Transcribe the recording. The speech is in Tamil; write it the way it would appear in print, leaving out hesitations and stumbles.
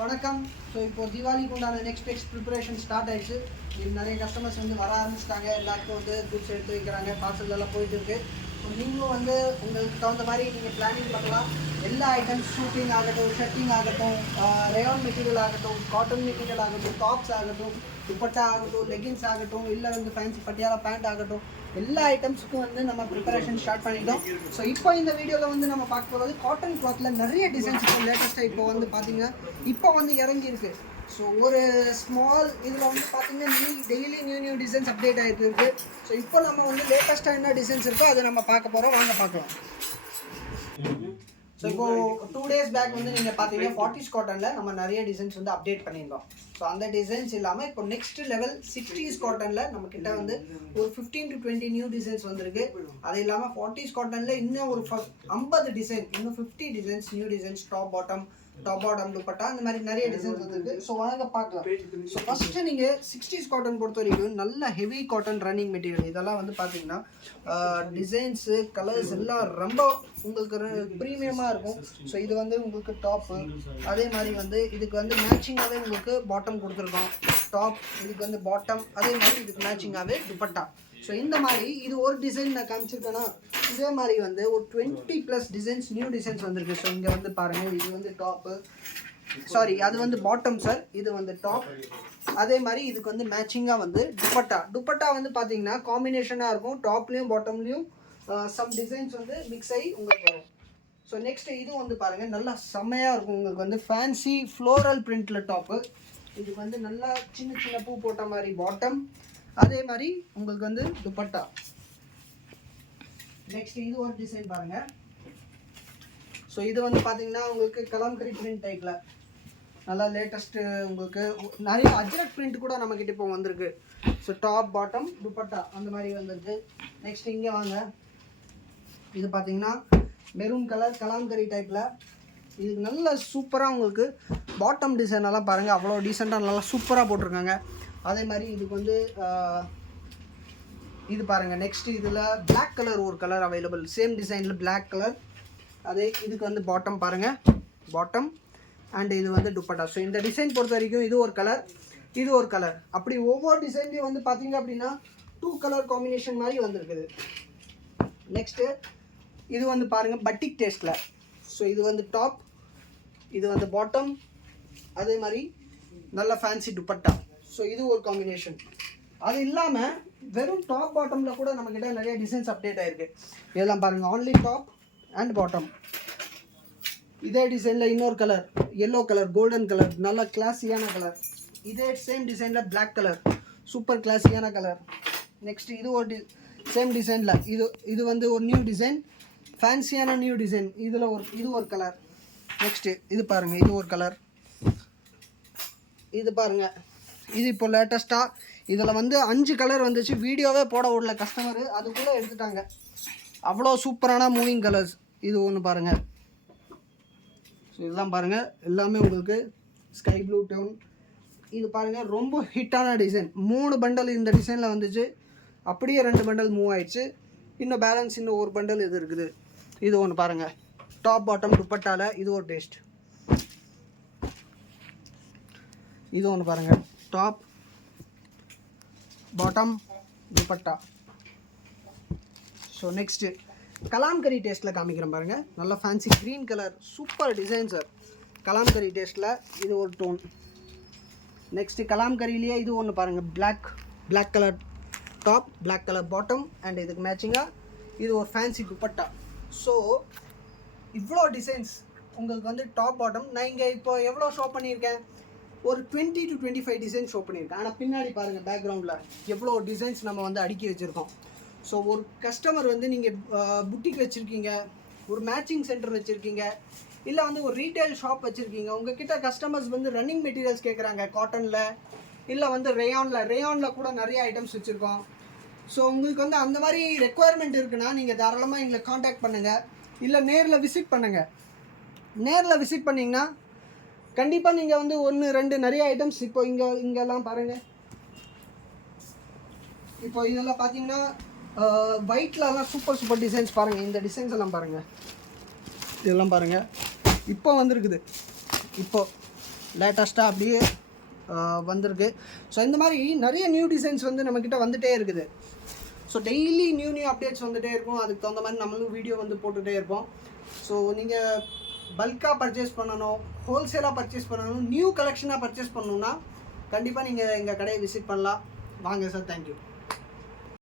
வணக்கம். ஸோ இப்போ தீபாவளிக்கு உண்டான நெக்ஸ்ட் ப்ரிப்பரேஷன் ஸ்டார்ட் ஆயிடுச்சு. நிறைய கஸ்டமர்ஸ் வந்து வர ஆரம்பிச்சிட்டாங்க. எல்லாருக்கும் வந்து குட்ஸ் எடுத்து வைக்கிறாங்க, பார்சல் எல்லாம் போயிட்டு இருக்கு. ஸோ நீங்களும் வந்து உங்களுக்கு தகுந்த மாதிரி நீங்கள் பிளானிங் பண்ணலாம். எல்லா ஐட்டம்ஸ் ஷூட்டிங் ஆகட்டும், ஷர்ட்டிங் ஆகட்டும், ரேயான் மெட்டீரியல் ஆகட்டும், காட்டன் மெட்டீரியல் ஆகட்டும், டாப்ஸ் ஆகட்டும், துப்பட்டா ஆகட்டும், லெகின்ஸ் ஆகட்டும், இல்லை வந்து ஃபேன்சி பட்டியாலா பேண்ட் ஆகட்டும், எல்லா ஐட்டம்ஸுக்கும் வந்து நம்ம ப்ரிப்பரேஷன் ஸ்டார்ட் பண்ணிட்டோம். ஸோ இப்போ இந்த வீடியோவில் வந்து நம்ம பார்க்க போகிறது காட்டன் கிளாத்தில் நிறைய டிசைன்ஸ் இப்போ லேட்டஸ்ட்டாக இப்போ வந்து பார்த்தீங்கன்னா இப்போ வந்து இறங்கியிருக்கு. ஸோ ஒரு ஸ்மால் இதில் வந்து பார்த்தீங்கன்னா டெய்லி நியூ டிசைன்ஸ் அப்டேட் ஆகிட்டு இருக்குது. ஸோ இப்போ நம்ம வந்து லேட்டஸ்ட்டாக என்ன டிசைன்ஸ் இருக்கோ அதை நம்ம பார்க்க போகிறோம். வாங்க பார்க்கலாம். ஸோ இப்போ 2 days பேக் வந்து நீங்கள் பார்த்தீங்கன்னா 40s காட்டனில் நம்ம நிறைய டிசைன்ஸ் வந்து அப்டேட் பண்ணியிருந்தோம். ஸோ அந்த டிசைன்ஸ் இல்லாமல் இப்போ நெக்ஸ்ட் லெவல் 60s காட்டனில் நம்மக்கிட்ட வந்து ஒரு 15 to 20 நியூ டிசைன்ஸ் வந்திருக்கு. அது இல்லாமல் 40s காட்டனில் இன்னும் ஒரு 50 டிசைன், இன்னும் 50 designs new designs, top bottom dupatta, இந்த மாதிரி நிறைய டிசைன்ஸ் வந்துருக்கு. ஸோ வாங்க பார்க்கலாம். ஸோ ஃபஸ்ட்டு நீங்கள் 60s காட்டன் பொறுத்த வரைக்கும் நல்ல ஹெவி காட்டன் ரன்னிங் மெட்டீரியல். இதெல்லாம் வந்து பார்த்தீங்கன்னா டிசைன்ஸு, கலர்ஸ் எல்லாம் ரொம்ப உங்களுக்கு ப்ரீமியமாக இருக்கும். ஸோ இது வந்து உங்களுக்கு டாப்பு, அதே மாதிரி வந்து இதுக்கு வந்து மேட்சிங்காகவே உங்களுக்கு பாட்டம் கொடுத்துருக்கோம். டாப் இதுக்கு வந்து பாட்டம், அதே மாதிரி இதுக்கு மேட்சிங்காகவே துப்பட்டா. ஸோ இந்த மாதிரி இது ஒரு டிசைன் நான் காமிச்சிருக்கேன்னா, இதே மாதிரி வந்து ஒரு 20+ டிசைன்ஸ் நியூ டிசைன்ஸ் வந்திருக்கு. ஸோ இங்கே வந்து பாருங்கள், இது வந்து டாப்பு, சாரி அது வந்து பாட்டம் சார், இது வந்து டாப். அதே மாதிரி இதுக்கு வந்து மேட்சிங்காக வந்து துப்பட்டா வந்து பார்த்தீங்கன்னா காம்பினேஷனாக இருக்கும். டாப்லேயும் பாட்டம்லேயும் சம் டிசைன்ஸ் வந்து மிக்ஸ் ஆகி உங்களுக்கு வரும். ஸோ நெக்ஸ்ட்டு இது வந்து பாருங்கள், நல்லா செம்மையாக இருக்கும். உங்களுக்கு வந்து ஃபேன்சி ஃப்ளோரல் பிரிண்டில் டாப்பு, இதுக்கு வந்து நல்லா சின்ன பூ போட்ட மாதிரி பாட்டம், அதே மாதிரி உங்களுக்கு வந்து துப்பட்டா. நெக்ஸ்ட் இது ஒரு டிசைன் பாருங்க. ஸோ இது வந்து பார்த்தீங்கன்னா உங்களுக்கு கலாம்கரி பிரிண்ட் டைப்பில் நல்லா லேட்டஸ்ட்டு, உங்களுக்கு நிறைய அஜ்ரக் பிரிண்ட் கூட நம்மக்கிட்ட இப்போ வந்திருக்கு. ஸோ டாப் பாட்டம் துப்பட்டா அந்த மாதிரி வந்திருக்கு. நெக்ஸ்ட் இங்கே வாங்க, இது பார்த்தீங்கன்னா மெரூன் கலர் கலாம்கரி டைப்பில், இதுக்கு நல்ல சூப்பராக உங்களுக்கு பாட்டம் டிசைன் எல்லாம் பாருங்கள், அவ்வளோ டீசெண்டாக நல்லா சூப்பராக போட்டிருக்காங்க. அதே மாதிரி இதுக்கு வந்து இது பாருங்கள். நெக்ஸ்ட் இதில் பிளாக் கலர் ஒரு கலர் அவைலபிள், சேம் டிசைனில் பிளாக் கலர். அதே இதுக்கு வந்து பாட்டம் பாருங்கள், பாட்டம் அண்ட் இது வந்து துப்பட்டா. ஸோ இந்த டிசைன் பொறுத்த வரைக்கும் இது ஒரு கலர், இது ஒரு கலர், அப்படி ஒவ்வொரு டிசைன்லேயும் வந்து பார்த்தீங்க அப்படின்னா 2 கலர் காம்பினேஷன் மாதிரி வந்திருக்குது. நெக்ஸ்ட்டு இது வந்து பாருங்கள் பட்டிக் டேஸ்ட்டில். ஸோ இது வந்து டாப், இது வந்து பாட்டம், அதே மாதிரி நல்ல ஃபேன்சி துப்பட்டா. ஸோ இது ஒரு காம்பினேஷன். அது இல்லாமல் வெறும் டாப் பாட்டமில் கூட நம்மக்கிட்ட நிறைய டிசைன்ஸ் அப்டேட் ஆகிருக்கு. இதெல்லாம் பாருங்கள், ஆன்லி டாப் அண்ட் பாட்டம். இதே டிசைனில் இன்னொரு colour yellow colour, golden colour, நல்ல கிளாஸியான கலர். இதே சேம் டிசைனில் பிளாக் கலர், சூப்பர் கிளாஸியான கலர். நெக்ஸ்ட் இது ஒரு சேம் டிசைனில் இது வந்து ஒரு நியூ டிசைன், ஃபேன்சியான நியூ டிசைன். இதில் இது ஒரு கலர். நெக்ஸ்ட்டு இது பாருங்கள், இது ஒரு கலர். இது பாருங்கள், இது இப்போ லேட்டஸ்ட்டாக இதில் வந்து 5 கலர் வந்துச்சு. வீடியோவே போட விடல கஸ்டமரு, அதுக்குள்ளே எடுத்துட்டாங்க. அவ்வளோ சூப்பரான மூவிங் கலர்ஸ். இது ஒன்று பாருங்கள். ஸோ இதெல்லாம் பாருங்கள், எல்லாமே உங்களுக்கு ஸ்கை ப்ளூ டோன். இது பாருங்கள், ரொம்ப ஹிட்டான டிசைன். 3 பண்டல் இந்த டிசைனில் வந்துச்சு, அப்படியே 2 பண்டல் மூவ் ஆயிடுச்சு. இன்னும் பேலன்ஸ் இன்னும் ஒரு பண்டல் இது இருக்குது. இது ஒன்று பாருங்கள், டாப் பாட்டம் துப்பட்டால, இது ஒரு டேஸ்ட். இது ஒன்று பாருங்கள், top bottom dupatta. So next Kalamkari டேஸ்ட்டில் காமிக்கிறேன் பாருங்கள். நல்ல fancy green colour, super design sir. Kalamkari டேஸ்ட்டில் இது ஒரு டோன். நெக்ஸ்ட்டு கலாம்கரிலேயே இது ஒன்று பாருங்கள், black colour top, black colour bottom and இதுக்கு மேட்சிங்காக இது ஒரு ஃபேன்சி துப்பட்டா. ஸோ இவ்வளோ டிசைன்ஸ் உங்களுக்கு வந்து டாப் பாட்டம். நான் இங்கே இப்போ எவ்வளோ ஷோ பண்ணியிருக்கேன், ஒரு 20 to 25 டிசைன் ஷோ பண்ணியிருக்கேன். ஆனால் பின்னாடி பாருங்கள் பேக்ரவுண்டில் எவ்வளோ டிசைன்ஸ் நம்ம வந்து அடுக்கி வச்சுருக்கோம். ஸோ ஒரு கஸ்டமர் வந்து நீங்கள் புட்டிக் வச்சுருக்கீங்க, ஒரு மேட்சிங் சென்டர் வச்சுருக்கீங்க, இல்லை வந்து ஒரு ரீட்டைல் ஷாப் வச்சுருக்கீங்க. உங்ககிட்ட கஸ்டமர்ஸ் வந்து ரன்னிங் மெட்டீரியல்ஸ் கேட்குறாங்க, காட்டனில் இல்லை வந்து ரேயானில் கூட நிறைய ஐட்டம்ஸ் வச்சுருக்கோம். ஸோ உங்களுக்கு வந்து அந்த மாதிரி ரெக்குவயர்மெண்ட் இருக்குன்னா நீங்கள் தாராளமாக எங்களை காண்டாக்ட் பண்ணுங்கள், இல்லை நேரில் விசிட் பண்ணுங்கள். நேரில் விசிட் பண்ணிங்கன்னா கண்டிப்பாக நீங்கள் வந்து 1-2 நிறைய ஐட்டம்ஸ் இப்போ இங்கெல்லாம் பாருங்கள். இப்போ இதெல்லாம் பார்த்தீங்கன்னா ஒயிட்லலாம் சூப்பர் டிசைன்ஸ் பாருங்கள். இந்த டிசைன்ஸ் எல்லாம் பாருங்கள், இதெல்லாம் பாருங்கள் இப்போ வந்துருக்குது. இப்போ லேட்டஸ்ட்டாக அப்படியே வந்திருக்கு. ஸோ இந்த மாதிரி நிறைய நியூ டிசைன்ஸ் வந்து நம்மக்கிட்ட வந்துகிட்டே இருக்குது. ஸோ டெய்லி நியூ அப்டேட்ஸ் வந்துகிட்டே இருக்கும். அதுக்கு தகுந்த மாதிரி நம்மளும் வீடியோ வந்து போட்டுகிட்டே இருப்போம். ஸோ நீங்கள் பல்காக பர்ச்சேஸ் பண்ணணும், ஹோல்சேலாக பர்ச்சேஸ் பண்ணணும், நியூ கலெக்ஷனாக பர்ச்சேஸ் பண்ணணுன்னா கண்டிப்பாக நீங்கள் எங்கள் கடையை விசிட் பண்ணலாம். வாங்க சார். தேங்க்யூ.